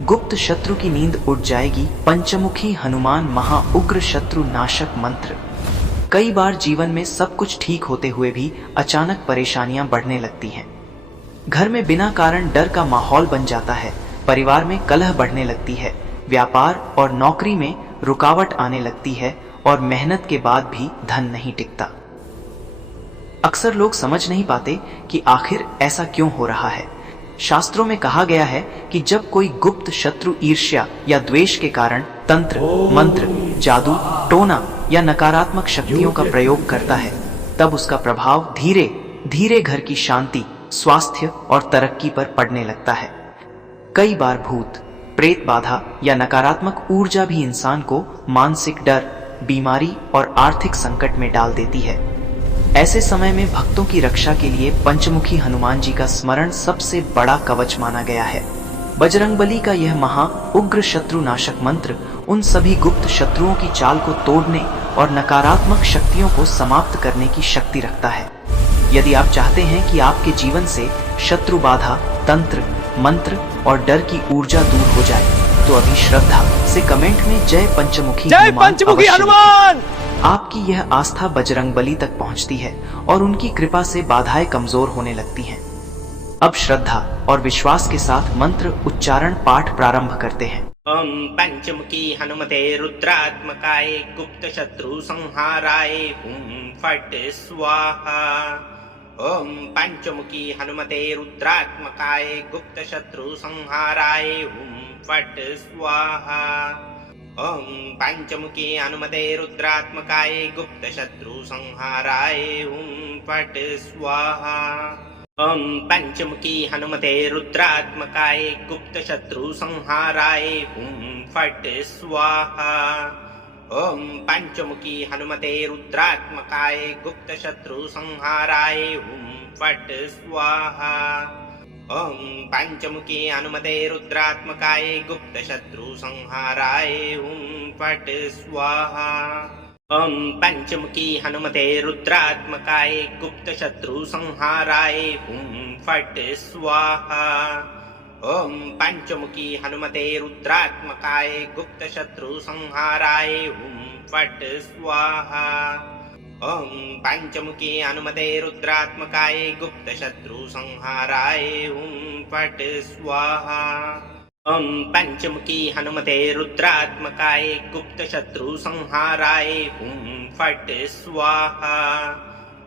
गुप्त शत्रु की नींद उड़ जाएगी। पंचमुखी हनुमान महा उग्र शत्रु नाशक मंत्र। कई बार जीवन में सब कुछ ठीक होते हुए भी अचानक परेशानियां बढ़ने लगती हैं। घर में बिना कारण डर का माहौल बन जाता है, परिवार में कलह बढ़ने लगती है, व्यापार और नौकरी में रुकावट आने लगती है और मेहनत के बाद भी धन नहीं टिकता। अक्सर लोग समझ नहीं पाते कि आखिर ऐसा क्यों हो रहा है। शास्त्रों में कहा गया है कि जब कोई गुप्त शत्रु ईर्ष्या या द्वेष के कारण तंत्र, मंत्र, जादू, टोना या नकारात्मक शक्तियों का प्रयोग करता है, तब उसका प्रभाव धीरे धीरे घर की शांति, स्वास्थ्य और तरक्की पर पड़ने लगता है। कई बार भूत, प्रेत बाधा या नकारात्मक ऊर्जा भी इंसान को मानसिक डर, बीमारी और आर्थिक संकट में डाल देती है। ऐसे समय में भक्तों की रक्षा के लिए पंचमुखी हनुमान जी का स्मरण सबसे बड़ा कवच माना गया है। बजरंगबली का यह महा उग्र शत्रु नाशक मंत्र उन सभी गुप्त शत्रुओं की चाल को तोड़ने और नकारात्मक शक्तियों को समाप्त करने की शक्ति रखता है। यदि आप चाहते हैं कि आपके जीवन से शत्रु बाधा, तंत्र, मंत्र और डर की ऊर्जा दूर हो जाए, तो अभी श्रद्धा से कमेंट में जय पंचमुखी हनुमान। आपकी यह आस्था बजरंगबली तक पहुंचती है और उनकी कृपा से बाधाएं कमजोर होने लगती हैं। अब श्रद्धा और विश्वास के साथ मंत्र उच्चारण पाठ प्रारंभ करते हैं। ओम पंचमुखी हनुमते रुद्रात्मकाय गुप्त शत्रु संहाराय हुं फट स्वाहा। ओम पंचमुखी हनुमते रुद्रात्मकाय गुप्त शत्रु संहाराय हुं फट स्वाहा। ओम पंचमुखी हनुमते रुद्रात्मकाय गुप्त शत्रु संहाराय हुं फट स्वाहा। ओम पंचमुखी हनुमते रुद्रात्मकाय गुप्त शत्रु संहाराय हुं फट स्वाहा। ओम पंचमुखी हनुमते रुद्रात्मकाय गुप्त शत्रु संहाराय हुं फट स्वाहा। ओम पंचमुखी हनुमते रुद्रात्मकाय गुप्त शत्रु संहाराय हुं फट स्वाहा। ओम पंचमुखी हनुमते रुद्रात्मकाय गुप्त शत्रु संहाराय हुं फट स्वाहा। ओम पंचमुखी हनुमते रुद्रात्मकाय गुप्त शत्रु संहाराय हुं फट स्वाहा। ओम पंचमुखी हनुमते रुद्रात्मकाय गुप्त शत्रु संहाराय हुं फट स्वाहा। ओम पंचमुखी हनुमते रुद्रात्मकाय गुप्त शत्रु संहाराय हुं फट स्वाहा।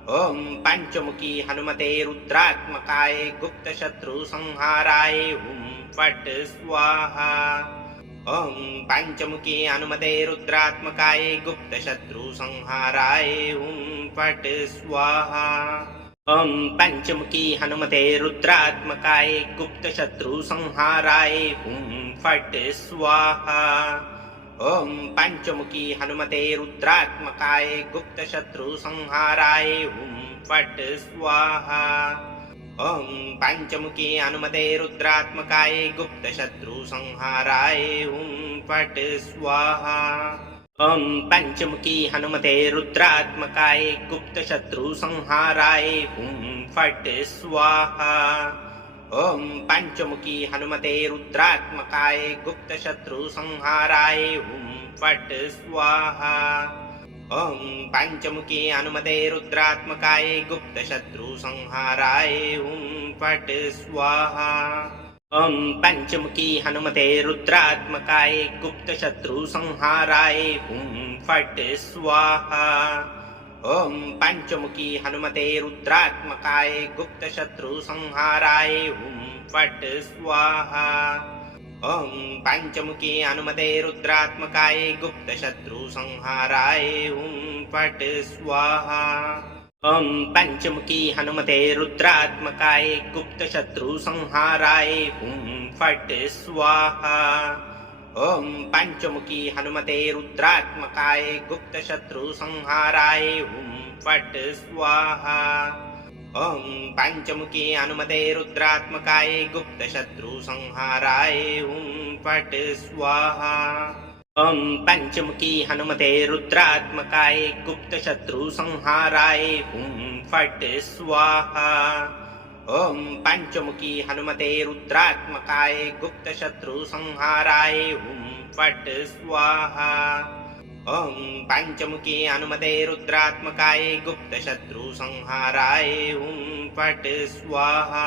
ओम पंचमुखी हनुमते रुद्रात्मकाय गुप्त शत्रु संहाराय हुं फट स्वाहा। ओम पंचमुखी हनुमते रुद्रात्मकाय गुप्त शत्रु संहाराय हुं फट स्वाहा। ओम पंचमुखी हनुमते रुद्रात्मकाय गुप्त शत्रु संहाराय हुं फट स्वाहा। ओम पंचमुखी हनुमते रुद्रात्मकाय गुप्त शत्रु संहाराय हुं फट स्वाहा। ओम पंचमुखी हनुमते रुद्रात्मकाय गुप्त शत्रु संहाराय हुं फट स्वाहा। ओम पंचमुखी हनुमते रुद्रात्मकाय गुप्त शत्रु संहाराय हुं फट स्वाहा। ओम पंचमुखी हनुमते रुद्रात्मकाय गुप्त शत्रु संहाराय हुं फट स्वाहा। ओम पंचमुखी हनुमते रुद्रात्मकाय गुप्त शत्रु संहाराय हुं फट स्वाहा। ओम पंचमुखी हनुमते रुद्रात्मकाय गुप्त शत्रु संहाराय हुं फट स्वाहा। ओम पंचमुखी हनुमते रुद्रात्मकाय गुप्त शत्रु संहाराय हुं फट स्वाहा। ओम पंचमुखी हनुमते रुद्रात्मकाय गुप्त शत्रु संहाराय हुं फट स्वाहा। ओम पंचमुखी हनुमते रुद्रात्मकाय गुप्त शत्रु संहाराय हुं फट स्वाहा। ओम पंचमुखी हनुमते रुद्रात्मकाय गुप्त शत्रु संहाराय हुं फट स्वाहा। ओम पंचमुखी हनुमते रुद्रात्मकाय गुप्त शत्रु संहाराय हुं फट स्वाहा। ओम पंचमुखी हनुमते रुद्रात्मकाय गुप्त शत्रु संहाराय हुं फट स्वाहा। ॐ पञ्चमुखी हनुमते रुद्रात्मकाय गुप्तशत्रुसंहाराय हुं फट् स्वाहा ॐ पञ्चमुखी हनुमते रुद्रात्मकाय गुप्तशत्रुसंहाराय हुं फट् स्वाहा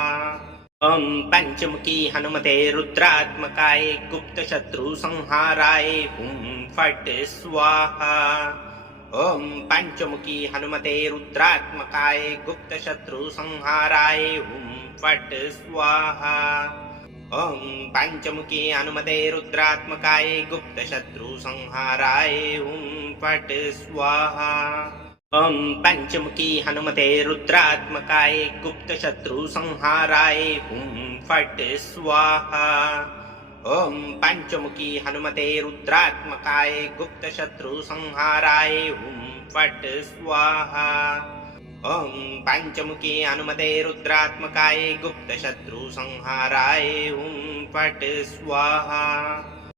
ॐ पञ्चमुखी हनुमते रुद्रात्मकाय गुप्तशत्रुसंहाराय हुं फट् स्वाहा ॐ पञ्चमुखी हनुमते रुद्रात्मकाय गुप्तशत्रुसंहाराय हुं फट् स्वाहा ॐ पञ्चमुखी हनुमते रुद्रात्मकाय गुप्तशत्रुसंहाराय हुं फट् स्वाहा ॐ पञ्चमुखी हनुमते रुद्रात्मकाय गुप्तशत्रुसंहाराय हुं फट् स्वाहा ॐ पञ्चमुखी हनुमते रुद्रात्मकाय गुप्तशत्रुसंहाराय हुं फट् स्वाहा ॐ पञ्चमुखी हनुमते रुद्रात्मकाय गुप्तशत्रुसंहाराय हुं फट् स्वाहा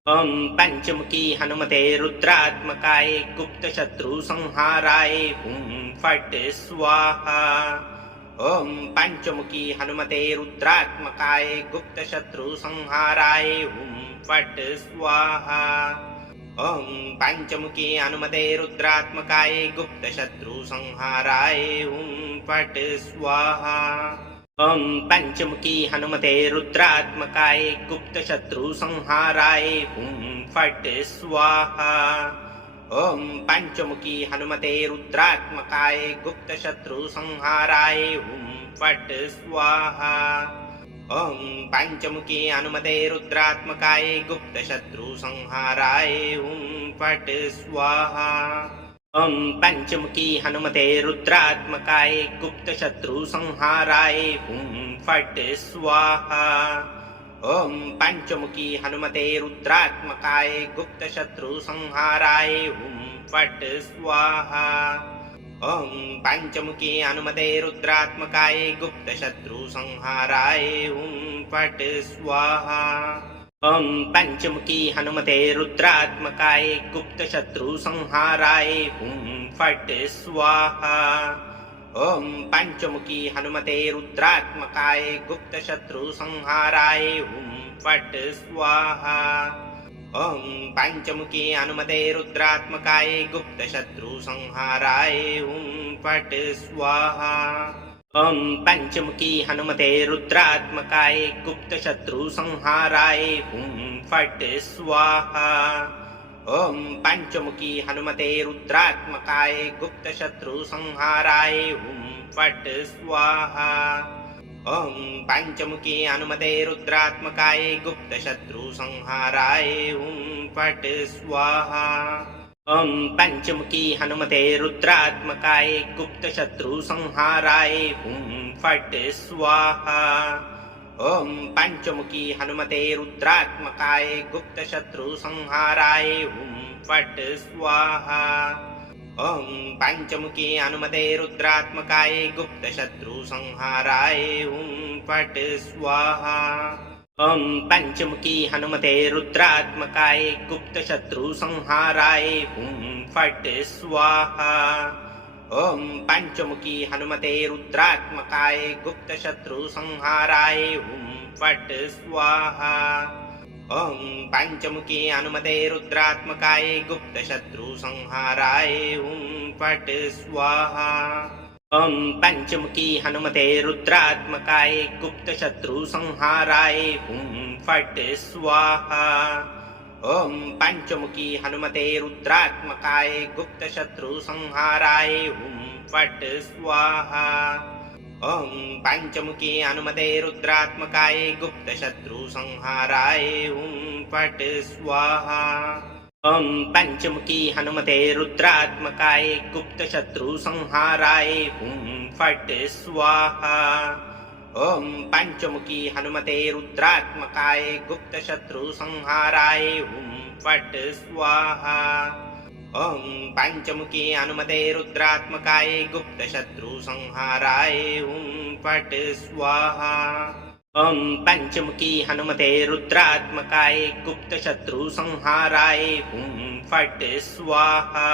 ॐ पञ्चमुखी हनुमते रुद्रात्मकाय गुप्तशत्रुसंहाराय हुं फट् स्वाहा ॐ पञ्चमुखी हनुमते रुद्रात्मकाय गुप्तशत्रुसंहाराय हुं फट् स्वाहा ॐ पञ्चमुखी हनुमते रुद्रात्मकाय गुप्तशत्रुसंहाराय हुं फट् स्वाहा ॐ पञ्चमुखी हनुमते रुद्रात्मकाय गुप्तशत्रुसंहाराय हुं फट् स्वाहा ॐ पञ्चमुखी हनुमते रुद्रात्मकाय गुप्तशत्रुसंहाराय हुं फट् स्वाहा ॐ पञ्चमुखी हनुमते रुद्रात्मकाय गुप्तशत्रुसंहाराय हुं फट् स्वाहा ॐ पञ्चमुखी हनुमते रुद्रात्मकाय गुप्तशत्रुसंहाराय हुं फट् स्वाहा ॐ पञ्चमुखी हनुमते रुद्रात्मकाय गुप्तशत्रुसंहाराय हुं फट् स्वाहा ॐ पञ्चमुखी हनुमते रुद्रात्मकाय गुप्तशत्रुसंहाराय हुं फट् स्वाहा ॐ पञ्चमुखी हनुमते रुद्रात्मकाय गुप्तशत्रुसंहाराय हुं फट् स्वाहा ॐ पञ्चमुखी हनुमते रुद्रात्मकाय गुप्तशत्रुसंहाराय हुं फट् स्वाहा ॐ पञ्चमुखी हनुमते रुद्रात्मकाय गुप्तशत्रुसंहाराय हुं फट् स्वाहा ॐ पञ्चमुखी हनुमते रुद्रात्मकाय गुप्तशत्रुसंहाराय हुं फट् स्वाहा ॐ पञ्चमुखी हनुमते रुद्रात्मकाय गुप्तशत्रुसंहाराय हुं फट् स्वाहा ॐ पञ्चमुखी हनुमते रुद्रात्मकाय गुप्तशत्रुसंहाराय हुं फट् स्वाहा ॐ पञ्चमुखी हनुमते रुद्रात्मकाय गुप्तशत्रुसंहाराय हुं फट् स्वाहा ॐ पञ्चमुखी हनुमते रुद्रात्मकाय गुप्तशत्रुसंहाराय हुं फट् स्वाहा ॐ पञ्चमुखी हनुमते रुद्रात्मकाय गुप्तशत्रुसंहाराय हुं फट् स्वाहा ॐ पञ्चमुखी हनुमते रुद्रात्मकाय गुप्तशत्रुसंहाराय हुं फट् स्वाहा ॐ पञ्चमुखी हनुमते रुद्रात्मकाय गुप्तशत्रुसंहाराय हुं फट् स्वाहा ॐ पञ्चमुखी हनुमते रुद्रात्मकाय गुप्तशत्रुसंहाराय हुं फट् स्वाहा ॐ पञ्चमुखी हनुमते रुद्रात्मकाय गुप्तशत्रुसंहाराय हुं फट् स्वाहा ॐ पञ्चमुखी हनुमते रुद्रात्मकाय गुप्तशत्रुसंहाराय हुं फट् स्वाहा ॐ पञ्चमुखी हनुमते रुद्रात्मकाय गुप्तशत्रुसंहाराय हुं फट् स्वाहा ॐ पञ्चमुखी हनुमते रुद्रात्मकाय गुप्तशत्रुसंहाराय हुं फट् स्वाहा ॐ पञ्चमुखी हनुमते रुद्रात्मकाय गुप्तशत्रुसंहाराय हुं फट् स्वाहा ॐ पञ्चमुखी हनुमते रुद्रात्मकाय गुप्तशत्रुसंहाराय हुं फट् स्वाहा ॐ पञ्चमुखी हनुमते रुद्रात्मकाय गुप्तशत्रुसंहाराय हुं फट् स्वाहा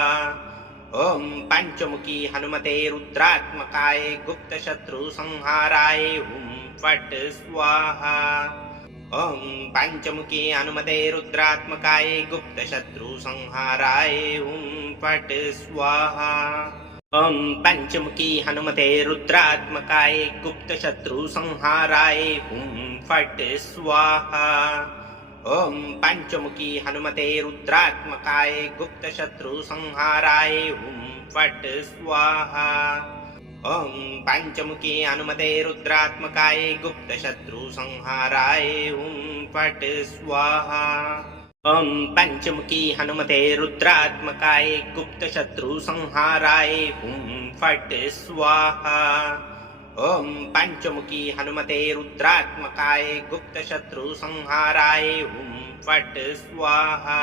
ॐ पञ्चमुखी हनुमते रुद्रात्मकाय गुप्तशत्रुसंहाराय हुं फट् स्वाहा ॐ पञ्चमुखी हनुमते रुद्रात्मकाय गुप्तशत्रुसंहाराय हुं फट् स्वाहा ॐ पञ्चमुखी हनुमते रुद्रात्मकाय गुप्तशत्रुसंहाराय हुं फट् स्वाहा ॐ पञ्चमुखी हनुमते रुद्रात्मकाय गुप्तशत्रुसंहाराय हुं फट् स्वाहा ॐ पञ्चमुखी हनुमते रुद्रात्मकाय गुप्तशत्रुसंहाराय हुं फट् स्वाहा ॐ पञ्चमुखी हनुमते रुद्रात्मकाय गुप्तशत्रुसंहाराय हुं फट् स्वाहा ॐ पञ्चमुखी हनुमते रुद्रात्मकाय गुप्तशत्रुसंहाराय हुं फट् स्वाहा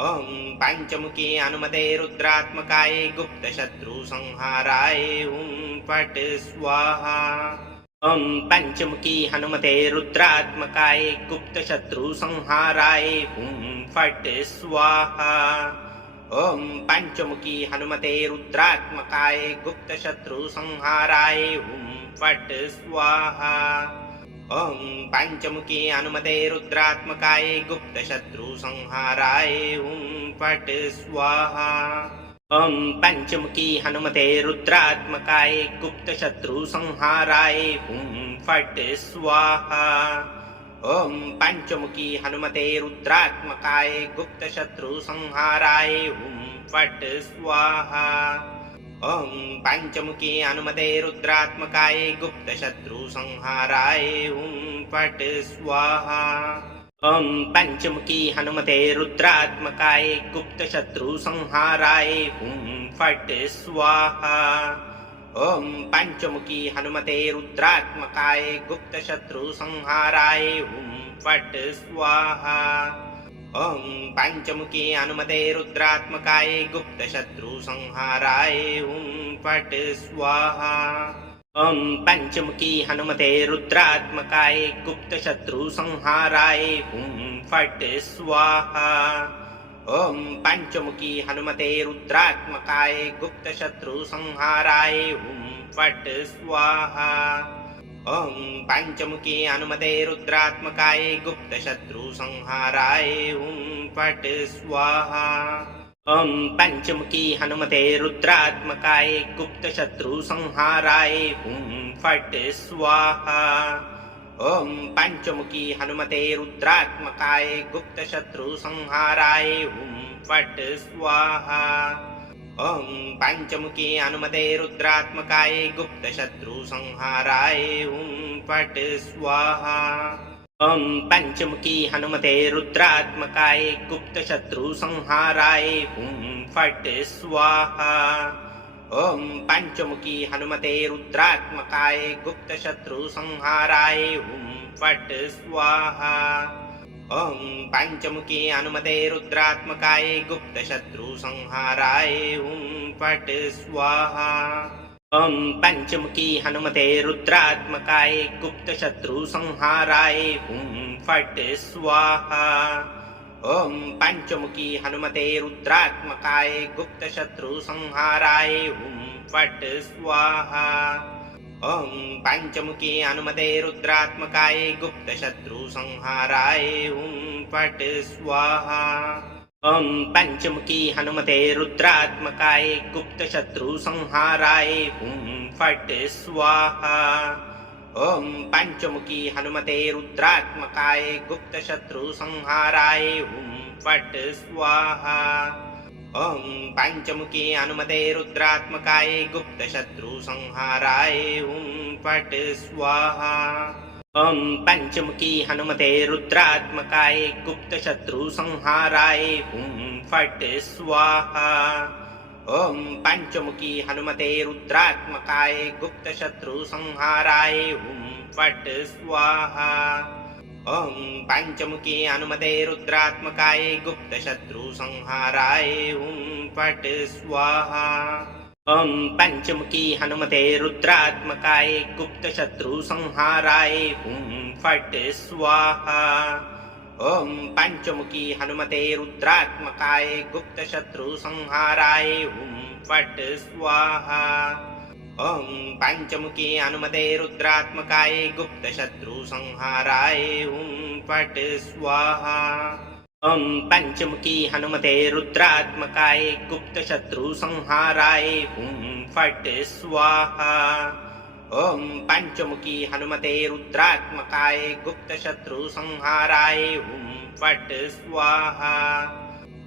ॐ पञ्चमुखी हनुमते रुद्रात्मकाय गुप्तशत्रुसंहाराय हुं फट् स्वाहा ॐ पञ्चमुखी हनुमते रुद्रात्मकाय गुप्तशत्रुसंहाराय हुं फट् स्वाहा ॐ पञ्चमुखी हनुमते रुद्रात्मकाय गुप्तशत्रुसंहाराय हुं फट् स्वाहा ॐ पञ्चमुखी हनुमते रुद्रात्मकाय गुप्तशत्रुसंहाराय हुं फट् स्वाहा ॐ पञ्चमुखी हनुमते रुद्रात्मकाय गुप्तशत्रुसंहाराय हुं फट् स्वाहा ॐ पञ्चमुखी हनुमते रुद्रात्मकाय गुप्तशत्रुसंहाराय हुं फट् स्वाहा ॐ पञ्चमुखी हनुमते रुद्रात्मकाय गुप्तशत्रुसंहाराय हुं फट् स्वाहा ॐ पञ्चमुखी हनुमते रुद्रात्मकाय गुप्तशत्रुसंहाराय हुं फट् स्वाहा ॐ पञ्चमुखी हनुमते रुद्रात्मकाय गुप्तशत्रुसंहाराय हुं फट् स्वाहा ॐ पञ्चमुखी हनुमते रुद्रात्मकाय गुप्तशत्रुसंहाराय हुं फट् स्वाहा ॐ पञ्चमुखी हनुमते रुद्रात्मकाय गुप्तशत्रुसंहाराय हुं फट् स्वाहा ॐ पञ्चमुखी हनुमते रुद्रात्मकाय गुप्तशत्रुसंहाराय हुं फट् स्वाहा ॐ पञ्चमुखी हनुमते रुद्रात्मकाय गुप्तशत्रुसंहाराय हुं फट् स्वाहा ॐ पञ्चमुखी हनुमते रुद्रात्मकाय गुप्तशत्रुसंहाराय हुं फट् स्वाहा ॐ पञ्चमुखी हनुमते रुद्रात्मकाय गुप्तशत्रुसंहाराय हुं फट् स्वाहा ॐ पञ्चमुखी हनुमते रुद्रात्मकाय गुप्तशत्रुसंहाराय हुं फट् स्वाहा ॐ पञ्चमुखी हनुमते रुद्रात्मकाय गुप्तशत्रुसंहाराय हुं फट् स्वाहा ॐ पञ्चमुखी हनुमते रुद्रात्मकाय गुप्तशत्रुसंहाराय हुं फट् स्वाहा ॐ पञ्चमुखी हनुमते रुद्रात्मकाय गुप्तशत्रुसंहाराय हुं फट् स्वाहा ॐ पञ्चमुखी हनुमते रुद्रात्मकाय गुप्तशत्रुसंहाराय हुं फट् स्वाहा ॐ पञ्चमुखी हनुमते रुद्रात्मकाय गुप्तशत्रुसंहाराय हुं फट् स्वाहा ॐ पञ्चमुखी हनुमते रुद्रात्मकाय गुप्तशत्रुसंहाराय हुं फट् स्वाहा ॐ पञ्चमुखी हनुमते रुद्रात्मकाय गुप्तशत्रुसंहाराय हुं फट् स्वाहा ॐ पञ्चमुखी हनुमते रुद्रात्मकाय गुप्तशत्रुसंहाराय हुं फट् स्वाहा ॐ पञ्चमुखी हनुमते रुद्रात्मकाय गुप्तशत्रुसंहाराय हुं फट् स्वाहा ॐ पञ्चमुखी हनुमते रुद्रात्मकाय गुप्तशत्रुसंहाराय हुं फट् स्वाहा ॐ पञ्चमुखी हनुमते रुद्रात्मकाय गुप्तशत्रुसंहाराय हुं फट् स्वाहा ॐ पञ्चमुखी हनुमते रुद्रात्मकाय गुप्तशत्रुसंहाराय हुं फट् स्वाहा ॐ पञ्चमुखी हनुमते रुद्रात्मकाय गुप्तशत्रुसंहाराय हुं फट् स्वाहा ॐ पञ्चमुखी हनुमते रुद्रात्मकाय गुप्तशत्रुसंहाराय हुं फट् स्वाहा ॐ पञ्चमुखी हनुमते रुद्रात्मकाय गुप्तशत्रुसंहाराय हुं फट् स्वाहा। ॐ पञ्चमुखी हनुमते रुद्रात्मकाय गुप्तशत्रुसंहाराय हुं फट् स्वाहा। ॐ पञ्चमुखी हनुमते रुद्रात्मकाय गुप्तशत्रुसंहाराय हुं फट् स्वाहा।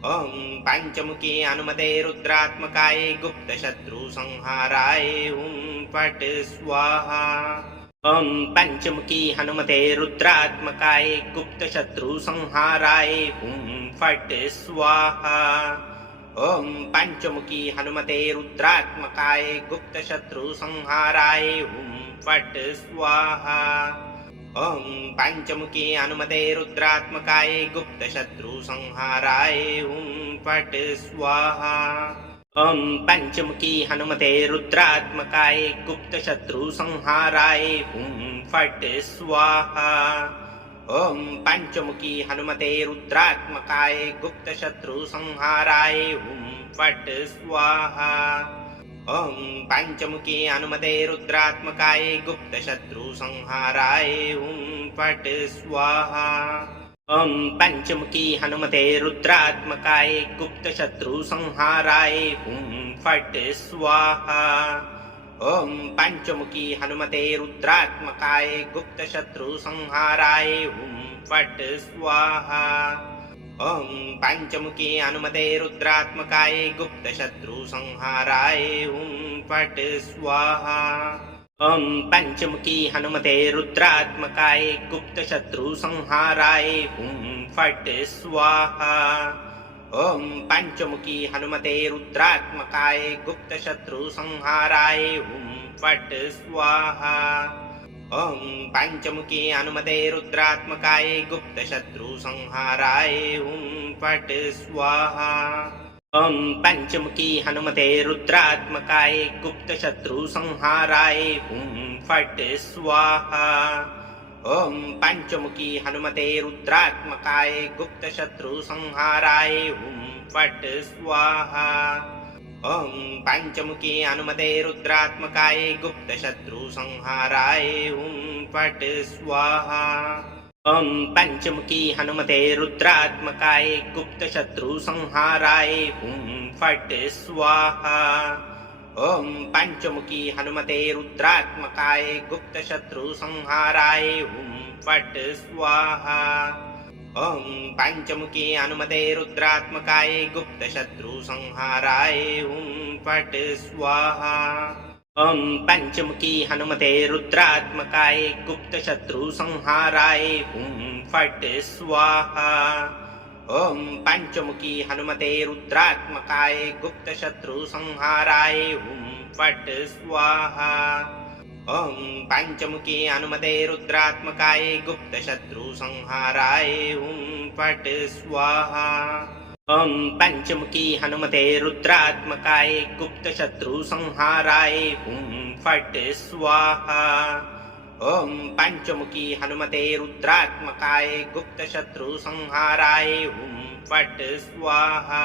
ॐ पञ्चमुखी हनुमते रुद्रात्मकाय गुप्तशत्रुसंहाराय हुं फट् स्वाहा। ॐ पञ्चमुखी हनुमते रुद्रात्मकाय गुप्तशत्रुसंहाराय हुं फट् स्वाहा। ॐ पञ्चमुखी हनुमते रुद्रात्मकाय गुप्तशत्रुसंहाराय हुं फट् स्वाहा। ॐ पञ्चमुखी हनुमते रुद्रात्मकाय गुप्तशत्रुसंहाराय हुं फट् स्वाहा। ॐ पञ्चमुखी हनुमते रुद्रात्मकाय गुप्तशत्रुसंहाराय हुं फट् स्वाहा। ॐ पञ्चमुखी हनुमते रुद्रात्मकाय गुप्तशत्रुसंहाराय हुं फट् स्वाहा। ॐ पञ्चमुखी हनुमते रुद्रात्मकाय गुप्तशत्रुसंहाराय हुं फट् स्वाहा। ॐ पञ्चमुखी हनुमते रुद्रात्मकाय गुप्तशत्रुसंहाराय हुं फट् स्वाहा। ॐ पञ्चमुखी हनुमते रुद्रात्मकाय गुप्तशत्रुसंहाराय हुं फट् स्वाहा। ॐ पञ्चमुखी हनुमते रुद्रात्मकाय गुप्तशत्रुसंहाराय हुं फट् स्वाहा। ॐ पञ्चमुखी हनुमते रुद्रात्मकाय गुप्तशत्रुसंहाराय हुं फट् स्वाहा। ॐ पञ्चमुखी हनुमते रुद्रात्मकाय गुप्तशत्रुसंहाराय हुं फट् स्वाहा। ॐ पञ्चमुखी हनुमते रुद्रात्मकाय गुप्तशत्रुसंहाराय हुं फट् स्वाहा। ॐ पञ्चमुखी हनुमते रुद्रात्मकाय गुप्तशत्रुसंहाराय हुं फट् स्वाहा। ॐ पञ्चमुखी हनुमते रुद्रात्मकाय गुप्तशत्रुसंहाराय हुं फट् स्वाहा। ॐ पञ्चमुखी हनुमते रुद्रात्मकाय गुप्तशत्रुसंहाराय हुं फट् स्वाहा। ॐ पञ्चमुखी हनुमते रुद्रात्मकाय गुप्तशत्रुसंहाराय हुं फट् स्वाहा। ॐ पञ्चमुखी हनुमते रुद्रात्मकाय गुप्तशत्रुसंहाराय हुं फट् स्वाहा। ॐ पञ्चमुखी हनुमते रुद्रात्मकाय गुप्तशत्रुसंहाराय हुं फट् स्वाहा। ॐ पञ्चमुखी हनुमते रुद्रात्मकाय गुप्तशत्रुसंहाराय हुं फट् स्वाहा। ॐ पञ्चमुखी हनुमते रुद्रात्मकाय गुप्तशत्रुसंहाराय हुं फट् स्वाहा। ॐ पञ्चमुखी हनुमते रुद्रात्मकाय गुप्तशत्रुसंहाराय हुं फट् स्वाहा। ॐ पञ्चमुखी हनुमते रुद्रात्मकाय गुप्तशत्रुसंहाराय हुं फट् स्वाहा। ॐ पञ्चमुखी हनुमते रुद्रात्मकाय गुप्तशत्रुसंहाराय हुं फट् स्वाहा।